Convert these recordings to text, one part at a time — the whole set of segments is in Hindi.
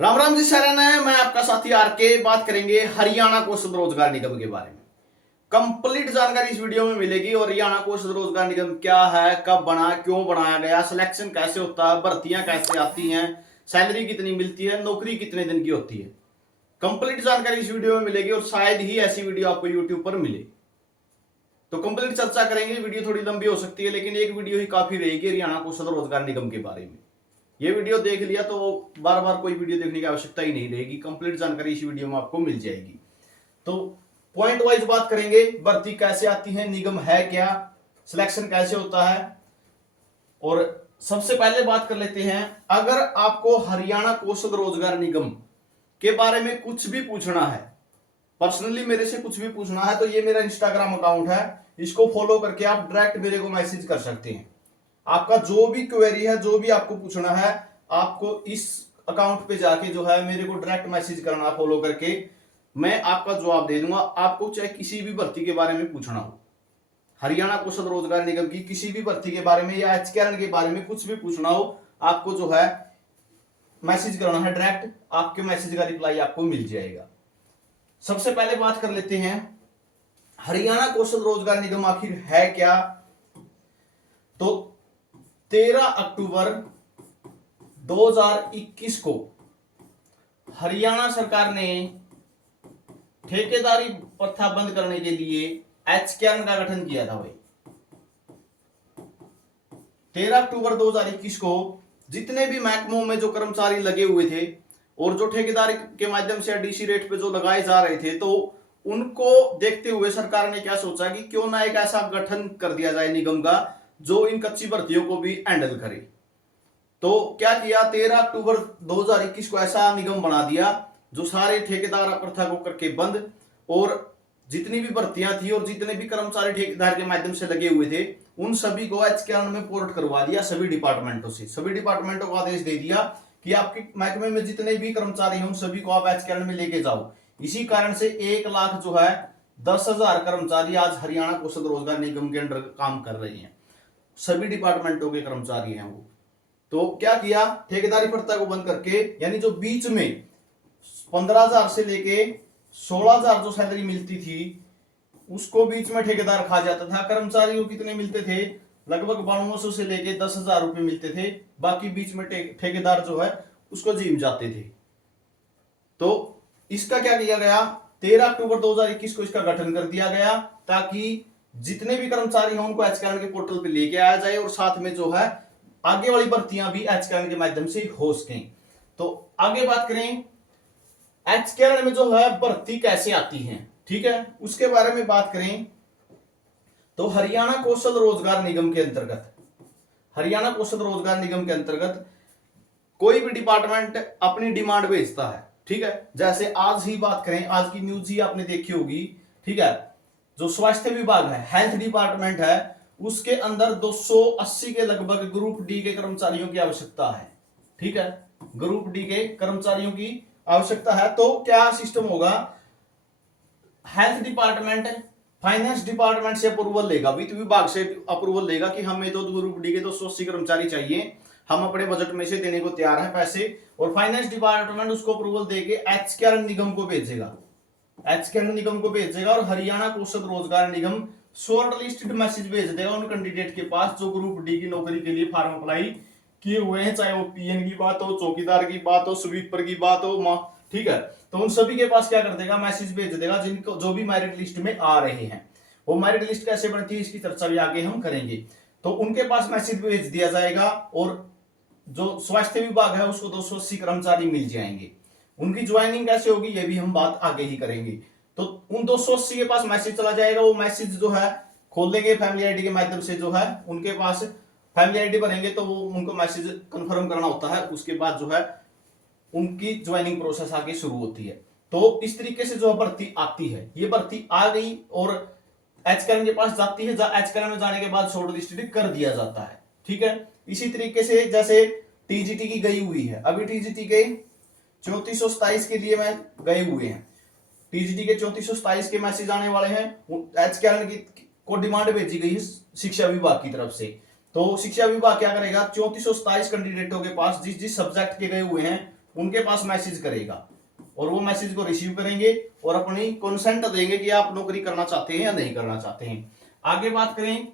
राम राम जी शरण है। मैं आपका साथी आरके। बात करेंगे हरियाणा कौशल रोजगार निगम के बारे में। कंप्लीट जानकारी इस वीडियो में मिलेगी। और हरियाणा कौशल रोजगार निगम क्या है, कब बना, क्यों बनाया गया, सिलेक्शन कैसे होता है, भर्तियां कैसे आती हैं, सैलरी कितनी मिलती है, नौकरी कितने दिन की होती है। कंप्लीट जानकारी इस वीडियो में मिलेगी और शायद ही ऐसी वीडियो आपको यूट्यूब पर मिले। तो कंप्लीट चर्चा करेंगे। वीडियो थोड़ी लंबी हो सकती है लेकिन एक वीडियो ही काफी रहेगी हरियाणा कौशल रोजगार निगम के बारे में। ये वीडियो देख लिया तो बार बार कोई वीडियो देखने की आवश्यकता ही नहीं रहेगी। कंप्लीट जानकारी इस वीडियो में आपको मिल जाएगी। तो पॉइंट वाइज बात करेंगे। भर्ती कैसे आती है, निगम है क्या, सिलेक्शन कैसे होता है। और सबसे पहले बात कर लेते हैं, अगर आपको हरियाणा कौशल रोजगार निगम के बारे में कुछ भी पूछना है, पर्सनली मेरे से कुछ भी पूछना है, तो ये मेरा इंस्टाग्राम अकाउंट है। इसको फॉलो करके आप डायरेक्ट मेरे को मैसेज कर सकते हैं। आपका जो भी क्वेरी है, जो भी आपको पूछना है, आपको इस अकाउंट पे जाके जो है मेरे को डायरेक्ट मैसेज करना, फॉलो करके मैं आपका जवाब दे दूंगा। आपको चाहे किसी भी भर्ती के बारे में पूछना हो, हरियाणा कौशल रोजगार निगम की किसी भी भर्ती के बारे में या एचकेआरएन के बारे में कुछ भी पूछना हो, आपको जो है मैसेज करना है डायरेक्ट। आपके मैसेज का रिप्लाई आपको मिल जाएगा। सबसे पहले बात कर लेते हैं हरियाणा कौशल रोजगार निगम आखिर है क्या। तो 13 अक्टूबर 2021 को हरियाणा सरकार ने ठेकेदारी प्रथा बंद करने के लिए एचकेआरएन का गठन किया था भाई। 13 अक्टूबर 2021 को जितने भी महकमों में जो कर्मचारी लगे हुए थे और जो ठेकेदारी के माध्यम से डीसी रेट पे जो लगाए जा रहे थे, तो उनको देखते हुए सरकार ने क्या सोचा कि क्यों ना एक ऐसा गठन कर दिया जाए निगम का जो इन कच्ची भर्तियों को भी हैंडल करे। तो क्या किया, 13 अक्टूबर 2021 को ऐसा निगम बना दिया जो सारे ठेकेदार प्रथा को करके बंद, और जितनी भी भर्तियां थी और जितने भी कर्मचारी ठेकेदार के माध्यम से लगे हुए थे, उन सभी को एचकेआरएन में पोर्ट करवा दिया। सभी डिपार्टमेंटों से, सभी डिपार्टमेंटों को आदेश दे दिया कि आपके महकमे में जितने भी कर्मचारी हैं उन सभी को आप एचकेआरएन में लेके जाओ। इसी कारण से 1 लाख जो है 10,000 कर्मचारी आज हरियाणा कौशल रोजगार निगम के अंडर काम कर रहे हैं। सभी डिपार्टमेंटों के कर्मचारी हैं वो। तो क्या किया, ठेकेदारी प्रथा को बंद करके, यानी जो बीच में 15,000 से लेके 16,000 जो सैलरी मिलती थी उसको बीच में ठेकेदार खा जाता था। कर्मचारियों कितने मिलते थे, लगभग 9200 से लेके 10,000 रुपए मिलते थे। बाकी बीच में ठेकेदार जो है उसको जीम जाते थे। तो इसका क्या किया गया, 13 अक्टूबर 2021 को इसका गठन कर दिया गया ताकि जितने भी कर्मचारी हैं उनको एचकेआरएन के पोर्टल पे लेके आया जाए और साथ में जो है आगे वाली भर्तियां भी एचकेआरएन के माध्यम से हो सकें। तो आगे बात करें, एचकेआरएन में जो है भर्ती कैसे आती है, ठीक है, उसके बारे में बात करें। तो हरियाणा कौशल रोजगार निगम के अंतर्गत, हरियाणा कौशल रोजगार निगम के अंतर्गत कोई भी डिपार्टमेंट अपनी डिमांड भेजता है, ठीक है। जैसे आज ही बात करें, आज की न्यूज ही आपने देखी होगी, ठीक है। जो स्वास्थ्य विभाग है, हेल्थ डिपार्टमेंट है, उसके अंदर 280 के लगभग ग्रुप डी के कर्मचारियों की आवश्यकता है, ठीक है। ग्रुप डी के कर्मचारियों की आवश्यकता है। तो क्या सिस्टम होगा, हेल्थ डिपार्टमेंट फाइनेंस डिपार्टमेंट से अप्रूवल लेगा, वित्त विभाग से अप्रूवल लेगा कि हमें तो ग्रुप डी के 280 कर्मचारी चाहिए, हम अपने बजट में से देने को तैयार हैं पैसे। और फाइनेंस डिपार्टमेंट उसको अप्रूवल देके एचकेआरएन निगम को भेजेगा, एचकेआरएन निगम को भेजेगा और हरियाणा कौशल रोजगार निगम शॉर्ट लिस्टेड मैसेज भेज देगा उन कैंडिडेट के पास जो ग्रुप डी की नौकरी के लिए फॉर्म अप्लाई किए हुए हैं, चाहे वो पीएन की बात हो, चौकीदार की बात हो, स्वीपर की बात हो, ठीक है। तो उन सभी के पास क्या कर देगा, मैसेज भेज देगा, जिनको जो भी मेरिट लिस्ट में आ रहे हैं। वो मेरिट लिस्ट कैसे बनती है इसकी चर्चा भी आगे हम करेंगे। तो उनके पास मैसेज भेज दिया जाएगा और जो स्वास्थ्य विभाग है उसको 280 कर्मचारी मिल जाएंगे। उनकी ज्वाइनिंग कैसे होगी ये भी हम बात आगे ही करेंगे। तो उन 280 के पास मैसेज चला जाएगा, वो मैसेज जो है खोल देंगे फैमिली आईडी के माध्यम से, जो है उनके पास फैमिली आईडी भरेंगे तो वो उनको मैसेज कंफर्म करना होता है। उसके बाद जो है उनकी ज्वाइनिंग प्रोसेस आगे शुरू होती है। तो इस तरीके से जो भर्ती आती है, ये भर्ती आ गई और एचकेआरएन के पास जाती है। एचकेआरएन में जाने के बाद शॉर्ट लिस्टेड कर दिया जाता है, ठीक है। इसी तरीके से जैसे टीजीटी की गई हुई है, अभी टीजीटी के 3427 के लिए मैं गए हुए हैं, टीजीटी के 3427 के मैसेज आने वाले हैं। एचकेआरएन की को डिमांड भेजी गई है शिक्षा विभाग की तरफ से। तो शिक्षा विभाग क्या करेगा, 3427 कैंडिडेटों के पास जिस जिस सब्जेक्ट के गए हुए हैं उनके पास मैसेज करेगा और वो मैसेज को रिसीव करेंगे और अपनी कंसेंट देंगे कि आप नौकरी करना चाहते हैं या नहीं करना चाहते हैं। आगे बात करें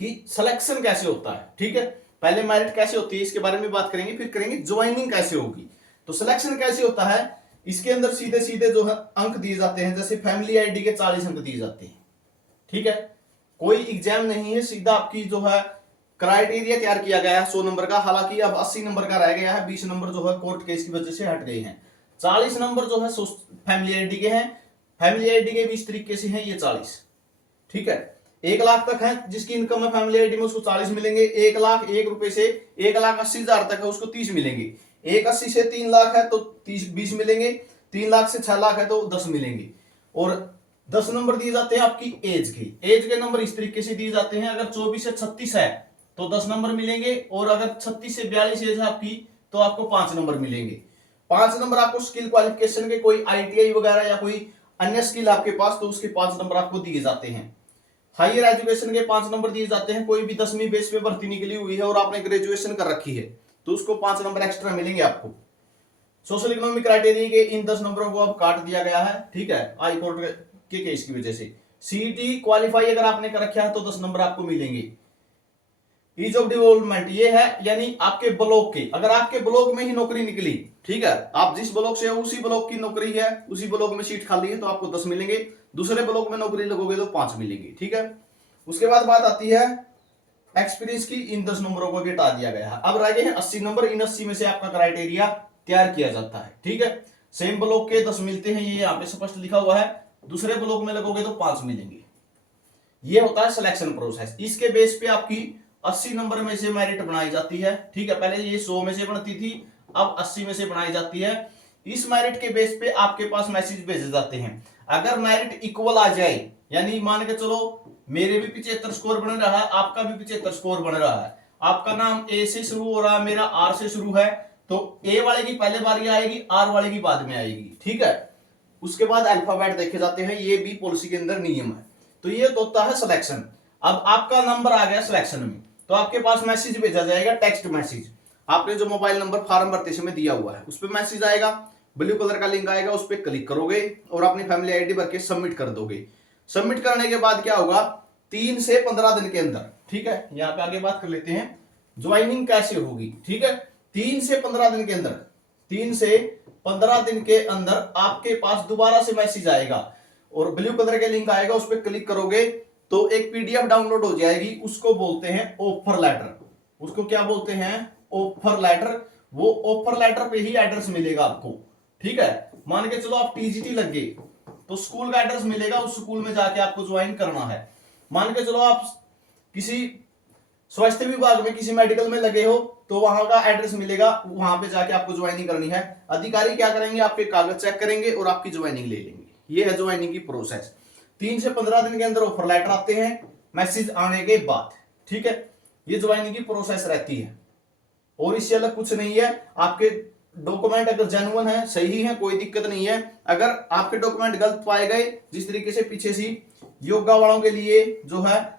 कि सिलेक्शन कैसे होता है, ठीक है। पहले मेरिट कैसे होती है इसके बारे में बात करेंगे, फिर करेंगे ज्वाइनिंग कैसे होगी। तो सिलेक्शन कैसे होता है, इसके अंदर सीधे सीधे जो है अंक दिए जाते हैं, जैसे फैमिली आईडी के 40 अंक दिए जाते हैं, ठीक है। कोई एग्जाम नहीं है, सीधा आपकी जो है क्राइटेरिया तैयार किया गया है 100 नंबर का, हालांकि अब 80 नंबर का रह गया है, 20 नंबर जो है कोर्ट केस की वजह से हट गए हैं। 40 नंबर जो है फैमिली आईडी के हैं, फैमिली आईडी के 20 तरीके से हैं ये 40, ठीक है। 1 लाख तक है जिसकी इनकम है फैमिली आईडी में उसको 40 मिलेंगे, 1 लाख 1 रुपए से 1,80,000 तक है उसको 30 मिलेंगे, 1,80 से 3 लाख है तो 20 मिलेंगे, 3 लाख से 6 लाख है तो 10 मिलेंगे। और 10 नंबर दिए जाते हैं आपकी एज के नंबर इस तरीके से दिए जाते हैं, अगर 24 से 36 है तो 10 नंबर मिलेंगे, और अगर 36 से 42 एज है आपकी तो आपको 5 नंबर मिलेंगे। 5 नंबर आपको स्किल क्वालिफिकेशन के, कोई ITI वगैरह या कोई अन्य स्किल आपके पास, तो उसके 5 नंबर आपको दिए जाते हैं। हायर एजुकेशन के 5 नंबर दिए जाते हैं, कोई भी 10वीं बेस पे भर्ती निकली हुई है और आपने ग्रेजुएशन कर रखी है तो उसको 5 नंबर एक्स्ट्रा मिलेंगे आपको। सोशल इकोनॉमिक क्राइटेरिया के इन 10 नंबरों को अब काट दिया गया है, ठीक है, हाई कोर्ट के केस की वजह से। CET क्वालिफाई अगर आपने कर रखा है तो 10 नंबर आपको मिलेंगे। ईज ऑफ डेवलपमेंट ये है, यानी आपके ब्लॉक के, अगर आपके ब्लॉक में ही नौकरी निकली, ठीक है, आप जिस ब्लॉक से हो उसी ब्लॉक की नौकरी है, उसी ब्लॉक में सीट खाली है तो आपको 10 मिलेंगे, दूसरे ब्लॉक में नौकरी लगोगे तो 5 मिलेंगे, ठीक है। उसके बाद बात आती है एक्सपीरियंस की, इन 10 नंबरों को भी हटा दिया गया है, अब रह गए हैं 80 नंबर। इन 80 में से आपका क्राइटेरिया तैयार किया जाता है, ठीक है। सेम ब्लॉक के 10 मिलते हैं, ये यहाँ पे स्पष्ट लिखा हुआ है, दूसरे ब्लॉक में लगोगे तो 5 मिलेंगे। ये होता है सिलेक्शन प्रोसेस। इसके बेस पे आपकी 80 नंबर में से मेरिट बनाई जाती है, ठीक है। पहले ये 100 में से बनती थी, अब 80 में से बनाई जाती है। इस मेरिट के बेस पे आपके पास मैसेज भेजे जाते हैं। अगर मेरिट इक्वल आ जाए, यानी मान के चलो मेरे भी 75 स्कोर बन रहा है, आपका भी 75 स्कोर बन रहा है, आपका नाम A से शुरू हो रहा है, मेरा R से शुरू है, तो A वाले की पहले बारी आएगी, R वाले की बाद में आएगी, ठीक है। उसके बाद अल्फाबेट देखे जाते हैं, ये भी पॉलिसी के अंदर नियम है। तो ये तो होता है सिलेक्शन। अब आपका नंबर आ गया सिलेक्शन में, तो आपके पास मैसेज भेजा जाएगा, टेक्स्ट मैसेज। आपने जो मोबाइल नंबर फॉर्म भरते समय दिया हुआ है उस पर मैसेज आएगा, ब्लू कलर का लिंक आएगा, उस पर क्लिक करोगे और अपनी फैमिली आईडी भर के सबमिट कर दोगे। सबमिट करने के बाद क्या होगा, 3 से 15 दिन के अंदर, ठीक है, यहाँ पे आगे बात कर लेते हैं ज्वाइनिंग कैसे होगी, ठीक है। 3 से 15 दिन के अंदर, 3 से 15 दिन के अंदर आपके पास दोबारा से मैसेज आएगा और ब्लू कलर के लिंक आएगा, उस पर क्लिक करोगे तो एक PDF डाउनलोड हो जाएगी, उसको बोलते हैं ऑफर लेटर। उसको क्या बोलते हैं, ऑफर लेटर। वो ऑफर लेटर पे ही एड्रेस मिलेगा आपको, ठीक है। मान के चलो आप TGT लग गए तो स्कूल का एड्रेस मिलेगा, उस स्कूल में जाके आपको ज्वाइन करना है। मान के चलो आप किसी स्वास्थ्य विभाग में किसी मेडिकल में लगे हो तो वहां का एड्रेस मिलेगा, वहां पे जाके आपको ज्वाइनिंग करनी है। अधिकारी क्या करेंगे, आपके कागज चेक करेंगे और आपकी ज्वाइनिंग ले लेंगे। ये है ज्वाइनिंग की प्रोसेस। 3 से 15 दिन के अंदर ऑफर लेटर आते हैं मैसेज आने के बाद, ठीक है। ये ज्वाइनिंग की प्रोसेस रहती है और इससे अलग कुछ नहीं है। आपके डॉक्यूमेंट अगर जेन्युइन है, सही है, कोई दिक्कत नहीं है। अगर आपके डॉक्यूमेंट गलत पाए गए, जिस तरीके से पीछे सी योगा वालों के लिए जो है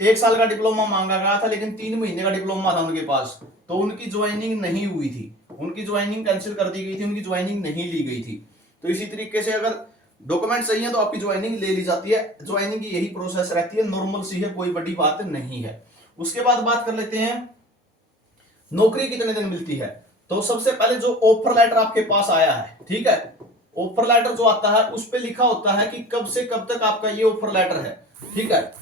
1 साल का डिप्लोमा मांगा गया था लेकिन 3 महीने का डिप्लोमा था उनके पास, तो उनकी ज्वाइनिंग नहीं हुई थी, उनकी ज्वाइनिंग कैंसिल कर दी गई थी, उनकी ज्वाइनिंग नहीं ली गई थी। तो इसी तरीके से अगर डॉक्यूमेंट सही है तो आपकी ज्वाइनिंग ले ली जाती है। ज्वाइनिंग की यही प्रोसेस रहती है, नॉर्मल सी है, कोई बड़ी बात नहीं है। उसके बाद बात कर लेते हैं नौकरी कितने दिन मिलती है। तो सबसे पहले जो ऑफर लेटर आपके पास आया है, ठीक है, ऑफर लेटर जो आता है उस पर लिखा होता है कि कब से कब तक आपका ये ऑफर लेटर है, ठीक है।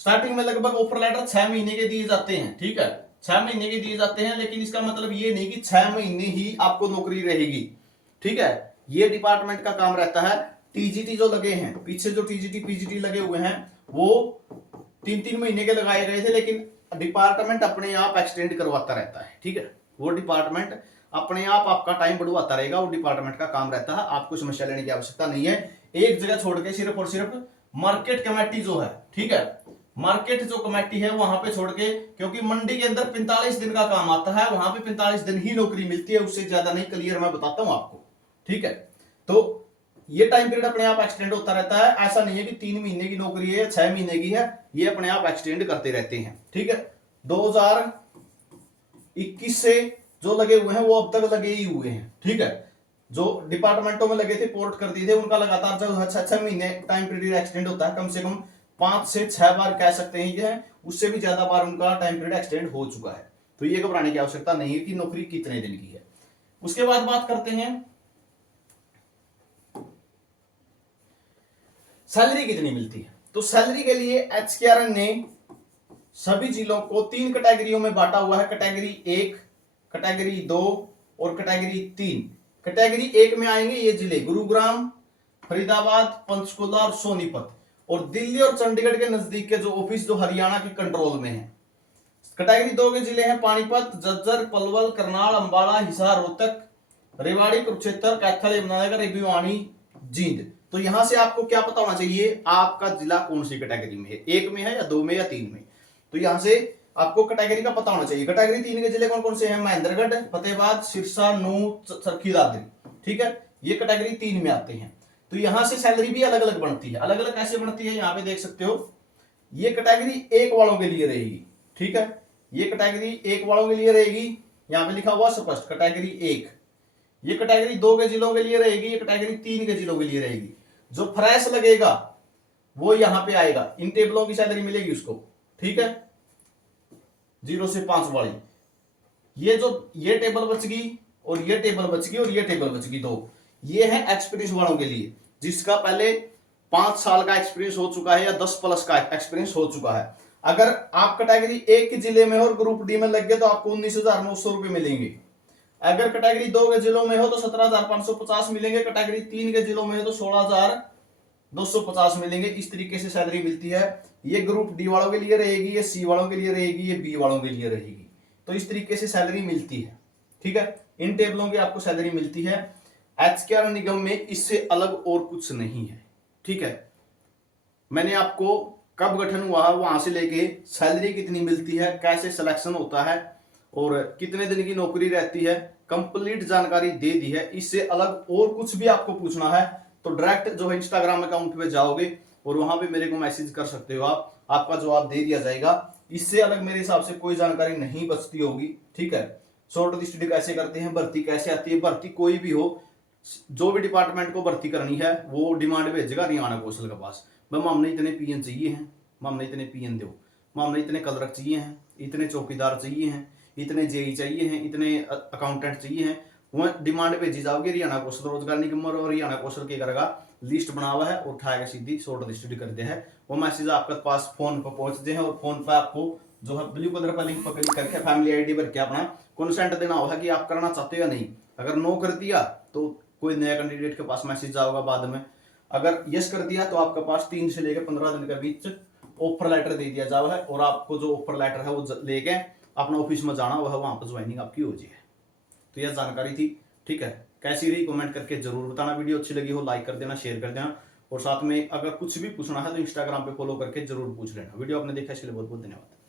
स्टार्टिंग में लगभग ऑफर लेटर 6 महीने के दिए जाते हैं, ठीक है, 6 महीने के दिए जाते हैं, लेकिन इसका मतलब ये नहीं कि 6 महीने ही आपको नौकरी रहेगी, ठीक है। ये डिपार्टमेंट का काम रहता है। TGT जो लगे हैं, पीछे जो TGT PGT लगे हुए हैं वो 3-3 महीने के लगाए गए थे, लेकिन डिपार्टमेंट अपने आप एक्सटेंड करवाता रहता है, ठीक है। वो डिपार्टमेंट अपने आप आपका टाइम बढ़वाता रहेगा, वो डिपार्टमेंट का काम रहता है, आपको समस्या लेने की आवश्यकता नहीं है। एक जगह छोड़ के सिर्फ और सिर्फ मार्केट कमेटी जो है, ठीक है, मार्केट जो कमेटी है वहां पे छोड़ के, क्योंकि मंडी के अंदर 45 दिन का काम आता है, वहां पे 45 दिन ही नौकरी मिलती है, उससे ज्यादा नहीं। क्लियर मैं बताता हूं आपको, ठीक है। तो ये टाइम पीरियड अपने आप एक्सटेंड होता रहता है, ऐसा नहीं है कि 3 महीने की नौकरी है, 6 महीने की है, ये अपने आप एक्सटेंड करते रहते हैं, ठीक है। 2021 से जो लगे हुए हैं वो अब तक लगे ही हुए हैं, ठीक है। जो डिपार्टमेंटों में लगे थे पोर्ट कर दिए थे, उनका लगातार जो 6 महीने टाइम पीरियड एक्सटेंड होता है, कम से कम 5 से 6 बार कह सकते हैं ये, उससे भी ज्यादा बार उनका टाइम पीरियड एक्सटेंड हो चुका है। तो ये घबराने की आवश्यकता नहीं है कि नौकरी कितने दिन की है। उसके बाद बात करते हैं सैलरी कितनी मिलती है। तो सैलरी के लिए एचकेआरएन ने सभी जिलों को 3 कैटेगरियों में बांटा हुआ है, कैटेगरी 1, कैटेगरी 2 और कैटेगरी 3। कैटेगरी 1 में आएंगे ये जिले गुरुग्राम, फरीदाबाद, पंचकुला और सोनीपत, और दिल्ली और चंडीगढ़ के नजदीक के जो ऑफिस जो हरियाणा के कंट्रोल में है। कैटेगरी 2 के जिले हैं पानीपत, झज्जर, पलवल, करनाल, अंबाला, हिसार, रोहतक, रेवाड़ी, कुरुक्षेत्र, कैथल, यमुनानगर, भिवानी, जींद। तो यहां से आपको क्या पता होना चाहिए, आपका जिला कौन सी कैटेगरी में है, 1 में है या 2 में या 3 में। तो यहां से आपको कैटेगरी का पता होना चाहिए। कैटेगरी 3 के जिले कौन कौन से हैं, महेंद्रगढ़, फतेहाबाद, सिरसा, नूह, चरखी दादरी, ठीक है, ये कैटेगरी 3 में आते हैं। तो यहां से सैलरी भी अलग अलग बनती है। अलग अलग कैसे बनती है, यहाँ पे देख सकते हो, ये कैटेगरी 1 वालों के लिए रहेगी, ठीक है, ये कैटेगरी 1 वालों के लिए रहेगी, यहाँ पे लिखा हुआ स्पष्ट कैटेगरी 1। ये कैटेगरी 2 के जिलों के लिए रहेगी, ये कैटेगरी 3 के जिलों के लिए रहेगी। जो फ्रेश लगेगा वो यहां पे आएगा, इन टेबलों की सैलरी मिलेगी उसको, ठीक है, 0 से 5 वाली। ये टेबल बच गई और ये टेबल बच गई और ये टेबल बच गई 2। ये है एक्सपीरियंस वालों के लिए, जिसका पहले 5 साल का एक्सपीरियंस हो चुका है या 10 प्लस का एक्सपीरियंस हो चुका है। अगर आप कैटेगरी 1 के जिले में हो और ग्रुप डी में लग गए तो आपको 19,900 रुपए मिलेंगे। अगर कैटेगरी 2 के जिलों में हो तो 17,550 मिलेंगे, कैटेगरी 3 के जिलों में हो तो 16,250 मिलेंगे। इस तरीके से सैलरी मिलती है। ये ग्रुप डी वालों के लिए रहेगी, ये सी वालों के लिए रहेगी, ये बी वालों के लिए रहेगी। तो इस तरीके से सैलरी मिलती है, ठीक है, इन टेबलों की आपको सैलरी मिलती है। एचकेआरएन निगम में इससे अलग और कुछ नहीं है, ठीक है। मैंने आपको कब गठन हुआ है वहां से लेके सैलरी कितनी मिलती है, कैसे सिलेक्शन होता है और कितने दिन की नौकरी रहती है, कंप्लीट जानकारी दे दी है। इससे अलग और कुछ भी आपको पूछना है तो डायरेक्ट जो है इंस्टाग्राम अकाउंट पे जाओगे और वहां पे मेरे को मैसेज कर सकते हो आप, आपका जवाब दे दिया जाएगा। इससे अलग मेरे हिसाब से कोई जानकारी नहीं बचती होगी, ठीक है। शॉर्ट स्टडी कैसे करते हैं, भर्ती कैसे आती है, भर्ती कोई भी हो, जो भी डिपार्टमेंट को भर्ती करनी है वो डिमांड भेजेगा हरियाणा कौशल के पास, मैम हमने इतने पीएन चाहिए हैं, मैम हमने इतने पीएन दो, मैम हमने इतने क्लर्क चाहिए हैं, इतने चौकीदार चाहिए हैं, इतने जेई चाहिए हैं, इतने अकाउंटेंट चाहिए हैं। वह डिमांड भेजी जाओगी हरियाणा कौशल रोजगार निगम और हरियाणा कौशल के करेगा, लिस्ट बना हुआ है, उठाएगा सीधी शॉर्ट लिस्ट करते हैं। वो मैसेज आपके पास फोन पर पहुंचते हैं और फोन पर आपको जो है ब्लू कलर का लिंक पर क्लिक करके फैमिली आईडी भर के अपना कंसेंट देना होगा कि आप करना चाहते हो या नहीं। अगर नो कर दिया तो कोई नया कैंडिडेट के पास मैसेज जाओगा बाद में, अगर यस कर दिया तो आपके पास 3 से लेकर 15 दिन के बीच ऑफर लेटर दे दिया जावा है और आपको जो ऑफर लेटर है वो लेके अपना ऑफिस में जाना हुआ है, वहां पर ज्वाइनिंग आपकी हो जाए। तो यह जानकारी थी, ठीक है। कैसी रही कमेंट करके जरूर बताना। वीडियो अच्छी लगी हो लाइक कर देना, शेयर कर देना और साथ में अगर कुछ भी पूछना है तो इंस्टाग्राम पे फॉलो करके जरूर पूछ लेना। वीडियो आपने देखा इसके लिए बहुत बहुत धन्यवाद।